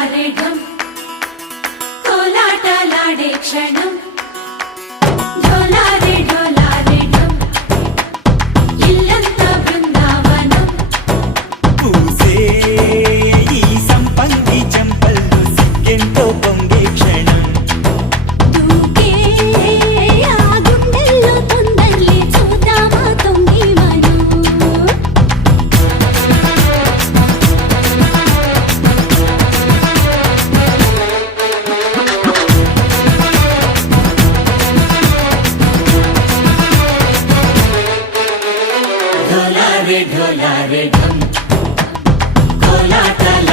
ढोलारे ढम कोलाटलाडे क्षणम ढोलारे ढोलारे ढम इल्लंत बृंदावनम పూసే ఈ సంపంగి చెంపల్లో సిగ్గెంతో పొంగే క్షణం దూకే ఆ గుండెల్లో తొందల్లి చూద్దామా తొంగి మనం ढोलारे ढोलारे ढम कोलाटलाडे